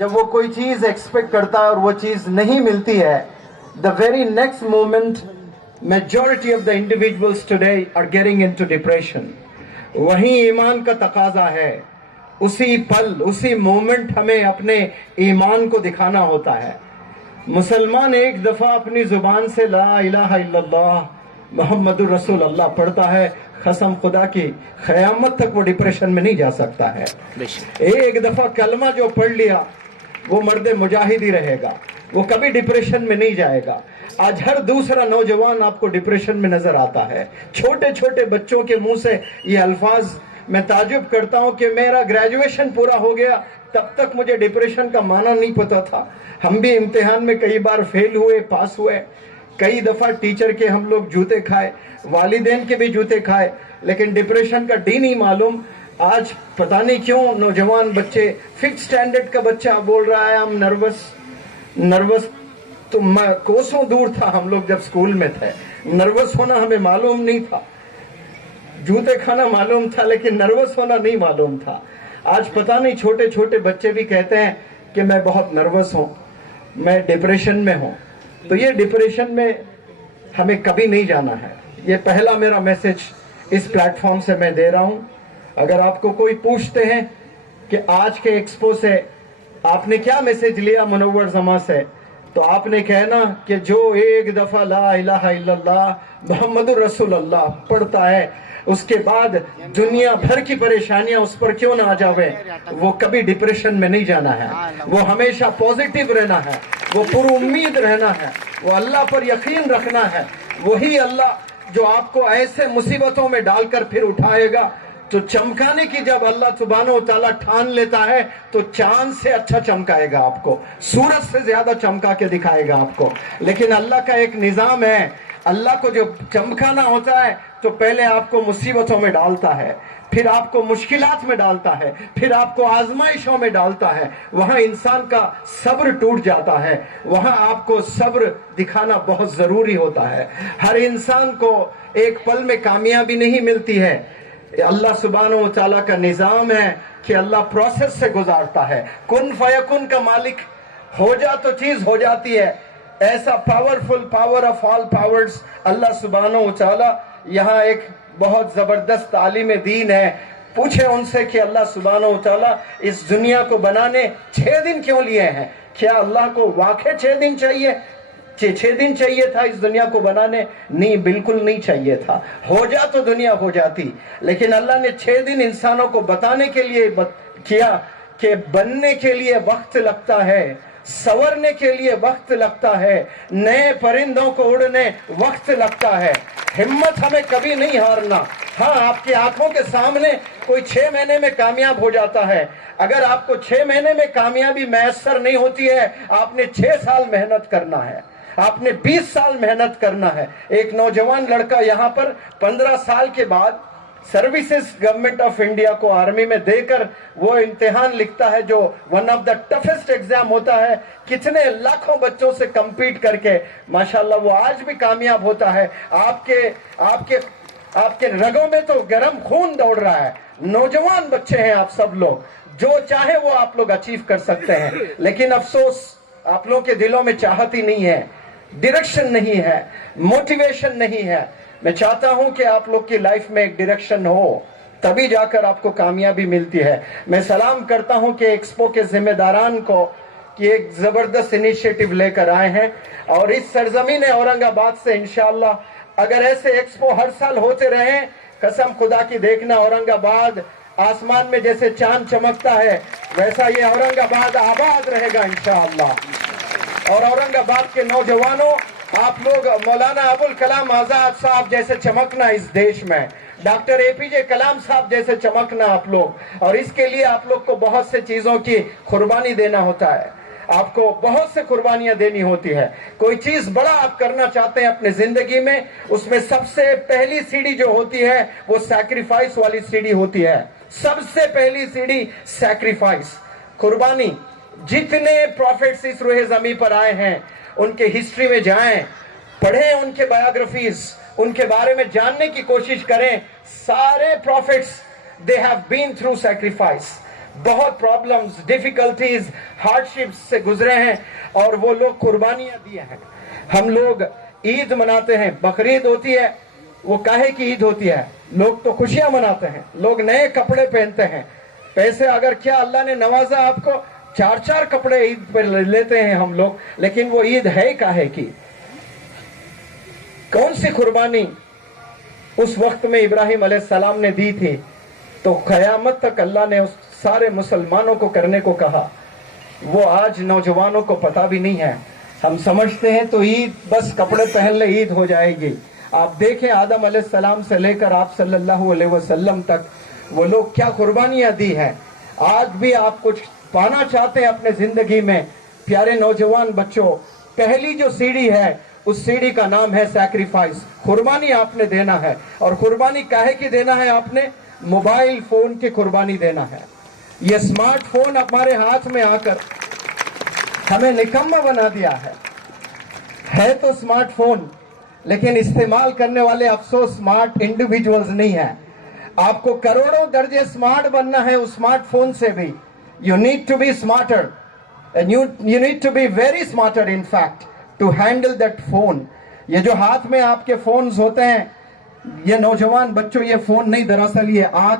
جب وہ کوئی چیز ایکسپیکٹ کرتا ہے اور وہ چیز نہیں ملتی ہے, the very next moment majority of the individuals today are getting into depression. وہیں ایمان کا تقاضا ہے, اسی پل اسی مومنٹ ہمیں اپنے ایمان کو دکھانا ہوتا ہے. مسلمان ایک دفعہ اپنی زبان سے لا الہ الا اللہ محمد الرسول اللہ پڑھتا ہے, قسم خدا کی قیامت تک وہ ڈپریشن میں نہیں جا سکتا ہے. ایک دفعہ کلمہ جو پڑھ لیا وہ مرد مجاہد ہی رہے گا, وہ کبھی ڈپریشن میں نہیں جائے گا. آج ہر دوسرا نوجوان آپ کو ڈپریشن میں نظر آتا ہے. چھوٹے چھوٹے بچوں کے منہ سے یہ الفاظ, میں تعجب کرتا ہوں کہ میرا گریجویشن پورا ہو گیا تب تک مجھے ڈپریشن کا معنی نہیں پتا تھا. ہم بھی امتحان میں کئی بار فیل ہوئے, پاس ہوئے, کئی دفعہ ٹیچر کے ہم لوگ جوتے کھائے, والدین کے بھی جوتے کھائے, لیکن ڈپریشن کا ڈی نہیں معلوم. آج پتہ نہیں کیوں نوجوان بچے, ففتھ سٹینڈرڈ کا بچہ بول رہا ہے ہم نروس. تو کوسوں دور تھا ہم لوگ جب سکول میں تھے, نروس ہونا ہمیں معلوم نہیں تھا. جوتے کھانا معلوم تھا لیکن نروس ہونا نہیں معلوم تھا. آج پتہ نہیں چھوٹے چھوٹے بچے بھی کہتے ہیں کہ میں بہت نروس ہوں, میں ڈپریشن میں ہوں. تو یہ ڈپریشن میں ہمیں کبھی نہیں جانا ہے. یہ پہلا میرا میسج اس پلیٹ فارم سے میں دے رہا ہوں. اگر آپ کو کوئی پوچھتے ہیں کہ آج کے ایکسپو سے آپ نے کیا میسج لیا منور زماں سے, تو آپ نے کہنا کہ جو ایک دفعہ لا الہ الا اللہ محمد الرسول اللہ پڑھتا ہے اس کے بعد دنیا بھر کی پریشانیاں اس پر کیوں نہ آ جاوے, وہ کبھی ڈپریشن میں نہیں جانا ہے. وہ ہمیشہ پوزیٹیو رہنا ہے, وہ پر امید رہنا ہے, وہ اللہ پر یقین رکھنا ہے. وہی اللہ جو آپ کو ایسے مصیبتوں میں ڈال کر پھر اٹھائے گا. تو چمکانے کی جب اللہ سبحانہ و تعالیٰ ٹھان لیتا ہے تو چاند سے اچھا چمکائے گا آپ کو, سورج سے زیادہ چمکا کے دکھائے گا آپ کو. لیکن اللہ کا ایک نظام ہے, اللہ کو جو چمکانا ہوتا ہے تو پہلے آپ کو مصیبتوں میں ڈالتا ہے, پھر آپ کو مشکلات میں ڈالتا ہے, پھر آپ کو آزمائشوں میں ڈالتا ہے. وہاں انسان کا صبر ٹوٹ جاتا ہے, وہاں آپ کو صبر دکھانا بہت ضروری ہوتا ہے. ہر انسان کو ایک پل میں کامیابی نہیں ملتی ہے. اللہ سبحانہ و تعالیٰ کا نظام ہے کہ اللہ پروسیس سے گزارتا ہے. کن فیکن کا مالک ہو جا تو چیز ہو جاتی ہے. ایسا powerful, power of all powers اللہ سبحانہ و تعالیٰ. یہاں ایک بہت زبردست عالم دین ہے, پوچھے ان سے کہ اللہ سبحانہ و تعالیٰ اس دنیا کو بنانے 6 دن کیوں لیے ہیں؟ کیا اللہ کو واقع 6 دن چاہیے؟ 6 دن چاہیے تھا اس دنیا کو بنانے؟ نہیں, بالکل نہیں چاہیے تھا. ہو جا تو دنیا ہو جاتی, لیکن اللہ نے 6 دن انسانوں کو بتانے کے لیے کیا کہ بننے کے لیے وقت لگتا ہے, سورنے کے لیے وقت لگتا ہے, نئے پرندوں کو اڑنے وقت لگتا ہے. ہمت ہمیں کبھی نہیں ہارنا. ہاں, آپ کی آنکھوں کے سامنے کوئی 6 مہینے میں کامیاب ہو جاتا ہے. اگر آپ کو 6 مہینے میں کامیابی میسر نہیں ہوتی ہے, آپ نے 6 سال محنت کرنا ہے, آپ نے 20 سال محنت کرنا ہے. ایک نوجوان لڑکا یہاں پر 15 سال کے بعد سروسز گورنمنٹ آف انڈیا کو آرمی میں دے کر وہ امتحان لکھتا ہے جو one of the toughest exam ہوتا ہے. کتنے لاکھوں بچوں سے کمپیٹ کر کے ماشاءاللہ وہ آج بھی کامیاب ہوتا ہے. آپ کے رگوں میں تو گرم خون دوڑ رہا ہے. نوجوان بچے ہیں آپ سب لوگ, جو چاہے وہ آپ لوگ اچیو کر سکتے ہیں. لیکن افسوس آپ لوگوں کے دلوں میں چاہت ہی نہیں ہے, ڈائریکشن نہیں ہے, موٹیویشن نہیں ہے. میں چاہتا ہوں کہ آپ لوگ کی لائف میں ایک ڈائریکشن ہو, تبھی جا کر آپ کو کامیابی ملتی ہے. میں سلام کرتا ہوں کہ ایکسپو کے ذمہ داران کو کہ ایک زبردست انیشیٹو لے کر آئے ہیں, اور اس سرزمین اورنگ آباد سے انشاءاللہ اگر ایسے ایکسپو ہر سال ہوتے رہیں, قسم خدا کی دیکھنا اورنگ آباد آسمان میں جیسے چاند چمکتا ہے ویسا یہ اورنگ آباد آباد رہے گا انشاءاللہ. اور اورنگ آباد کے نوجوانوں, آپ لوگ مولانا ابوالکلام آزاد صاحب جیسے چمکنا اس دیش میں, ڈاکٹر اے پی جے کلام صاحب جیسے چمکنا آپ لوگ. اور اس کے لیے آپ لوگ کو بہت سے چیزوں کی قربانی دینا ہوتا ہے, آپ کو بہت سے قربانیاں دینی ہوتی ہے. کوئی چیز بڑا آپ کرنا چاہتے ہیں اپنے زندگی میں, اس میں سب سے پہلی سیڑھی جو ہوتی ہے وہ سیکریفائس والی سیڑھی ہوتی ہے. سب سے پہلی سیڑھی سیکریفائس, قربانی. جتنے پروفیٹس اس روح زمین پر آئے ہیں ان کے ہسٹری میں جائیں, پڑھیں ان کے بایوگرافیز, ان کے بارے میں جاننے کی کوشش کریں. سارے prophets they have been through sacrifice. بہت پرابلمز، ڈیفیکلٹیز، ہارڈشپس سے گزرے ہیں اور وہ لوگ قربانیاں دیے ہیں. ہم لوگ عید مناتے ہیں، بقرعید ہوتی ہے، وہ کاہے کی عید ہوتی ہے؟ لوگ تو خوشیاں مناتے ہیں، لوگ نئے کپڑے پہنتے ہیں. پیسے اگر کیا اللہ نے نوازا آپ کو، 4 کپڑے عید پر لیتے ہیں ہم لوگ، لیکن وہ عید ہے کاہے کی؟ کون سی قربانی اس وقت میں ابراہیم علیہ السلام نے دی تھی تو قیامت تک اللہ نے اس سارے مسلمانوں کو کرنے کو کہا؟ وہ آج نوجوانوں کو پتہ بھی نہیں ہے. ہم سمجھتے ہیں تو عید بس کپڑے پہن لے عید ہو جائے گی. آپ دیکھیں آدم علیہ السلام سے لے کر آپ صلی اللہ علیہ وسلم تک وہ لوگ کیا قربانیاں دی ہیں. آج بھی آپ کچھ پانا چاہتے ہیں اپنے زندگی میں، پیارے نوجوان بچوں، پہلی جو سیڑھی ہے اس سیڑھی کا نام ہے سیکریفائس. قربانی آپ نے دینا ہے. اور قربانی کاہے کی دینا ہے؟ آپ نے موبائل فون کی قربانی دینا ہے. یہ اسمارٹ فون ہمارے ہاتھ میں آ کر ہمیں نکمہ بنا دیا ہے تو اسمارٹ فون، لیکن استعمال کرنے والے افسوس اسمارٹ انڈیویجولز نہیں ہیں. آپ کو کروڑوں درجے اسمارٹ بننا ہے اس اسمارٹ فون سے بھی. You need to be smarter and you need to be very smarter in fact to handle that phone. یہ جو ہاتھ میں آپ کے فونز ہوتے ہیں، یہ نوجوان بچوں، یہ فون نہیں، دراصل یہ آنکھ